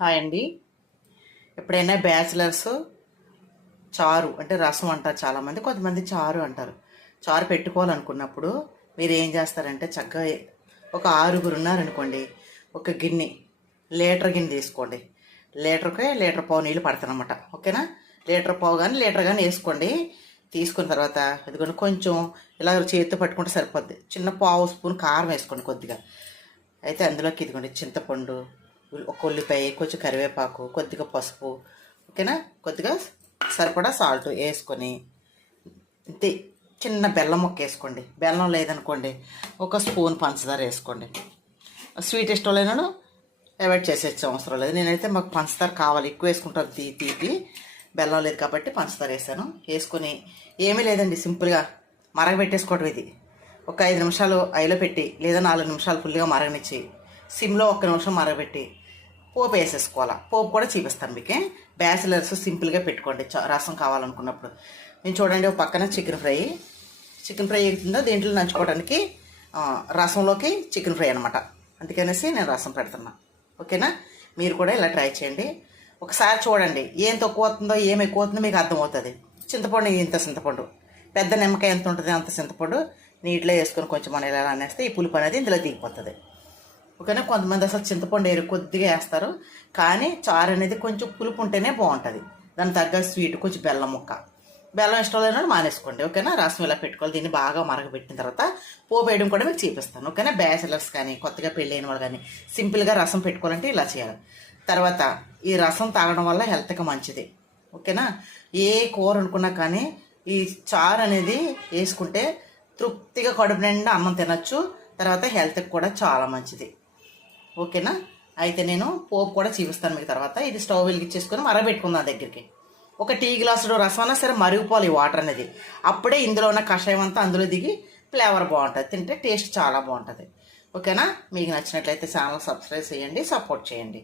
Hi అండి. ఎప్పుడైనా bachelors చారు అంటే రసం అంటారు చాలామంది, కొంతమంది చారు అంటారు. చారు పెట్టుకోవాలనుకున్నప్పుడు మీరు ఏం చేస్తారంటే చక్కగా ఒక 6గురు ఉన్నారనుకోండి, ఒక గిన్నె లీటర్ గిన్నె తీసుకోండి. లీటర్కి లీటర్ పావు నీళ్ళు పడతానమాట. ఓకేనా? లీటర్ పావు కానీ లీటర్ కానీ వేసుకోండి. తీసుకున్న తర్వాత ఇదిగోండి కొంచెం ఇలా చేతితో పట్టుకుంటే సరిపోద్ది. చిన్న పావు స్పూన్ కారం వేసుకోండి కొద్దిగా. అయితే అందులోకి ఇదిగోండి చింతపండు, ఒక ఉల్లిపాయ, కొంచెం కరివేపాకు, కొద్దిగా పసుపు, ఓకేనా, కొద్దిగా సరిపడా సాల్ట్ వేసుకొని ఇంతే. చిన్న బెల్లం ముక్క వేసుకోండి. బెల్లం లేదనుకోండి ఒక స్పూన్ పంచదార వేసుకోండి. స్వీట్ ఇష్టం లేనను అవాయిడ్ చేసేచ్చే అవసరం లేదు. నేనైతే మాకు పంచదార కావాలి, ఎక్కువ వేసుకుంటాను తీపి. బెల్లం లేదు కాబట్టి పంచదార వేసాను. వేసుకొని ఏమీ లేదండి, సింపుల్గా మరగబెట్టేసుకోవడం ఇది. ఒక 5 నిమిషాలు ఐలో పెట్టి లేదా 4 నిమిషాలు ఫుల్గా మరగనిచ్చి సిమ్లో 1 నిమిషం మరగబెట్టి పోపు వేసేసుకోవాలా. పోపు కూడా చూపిస్తాను మీకే. బ్యాచిలర్స్ సింపుల్గా పెట్టుకోండి రసం కావాలనుకున్నప్పుడు. నేను చూడండి, ఒక పక్కన చికెన్ ఫ్రై అవుతుందో దీంట్లో నంచుకోవడానికి రసంలోకి చికెన్ ఫ్రై అనమాట. అందుకనేసి నేను రసం పెడుతున్నా. ఓకేనా? మీరు కూడా ఇలా ట్రై చేయండి. ఒకసారి చూడండి, ఏం తక్కువ అవుతుందో ఏం ఎక్కువ అవుతుందో మీకు అర్థమవుతుంది. చింతపండు ఇంత చింతపండు, పెద్ద నిమ్మకాయ ఎంత ఉంటుంది అంత చింతపండు నీటిలో వేసుకొని కొంచెం మనం ఇలా అనేస్తే ఈ పులుపు అనేది ఇందులో దిగిపోతుంది. ఓకేనా? కొంతమంది అసలు చింతపండు కొద్దిగా వేస్తారు, కానీ చారు అనేది కొంచెం పులుపు ఉంటేనే బాగుంటుంది. దాని తగ్గ స్వీట్ కొంచెం బెల్లం ముక్క. బెల్లం ఇష్టం లేని మానేసుకోండి. ఓకేనా? రసం ఇలా పెట్టుకోవాలి. దీన్ని బాగా మరగబెట్టిన తర్వాత పోపు వేయడం కూడా మీకు చూపిస్తాను. ఓకేనా? బ్యాచిలర్స్ కానీ కొత్తగా పెళ్ళైన వాళ్ళు కానీ సింపుల్గా రసం పెట్టుకోవాలంటే ఇలా చేయాలి. తర్వాత ఈ రసం తాగడం వల్ల హెల్త్కి మంచిది. ఓకేనా? ఏ కూర అనుకున్నా కానీ ఈ చారు అనేది వేసుకుంటే తృప్తిగా కడుపు నిండా అన్నం తినచ్చు. తర్వాత హెల్త్కి కూడా చాలా మంచిది. ఓకేనా? అయితే నేను పోపు కూడా చూపిస్తాను మీకు తర్వాత. ఇది స్టవ్ వెలిగించేసుకొని మరగబెట్టుకుందాం దగ్గరికి. ఒక టీ గ్లాసులో రసం అయినా సరే మరిగిపోవాలి ఈ వాటర్ అనేది. అప్పుడే ఇందులో ఉన్న కషాయం అంతా అందులో దిగి ఫ్లేవర్ బాగుంటుంది, తింటే టేస్ట్ చాలా బాగుంటుంది. ఓకేనా? మీకు నచ్చినట్లయితే ఛానల్ సబ్స్క్రైబ్ చేయండి, సపోర్ట్ చేయండి.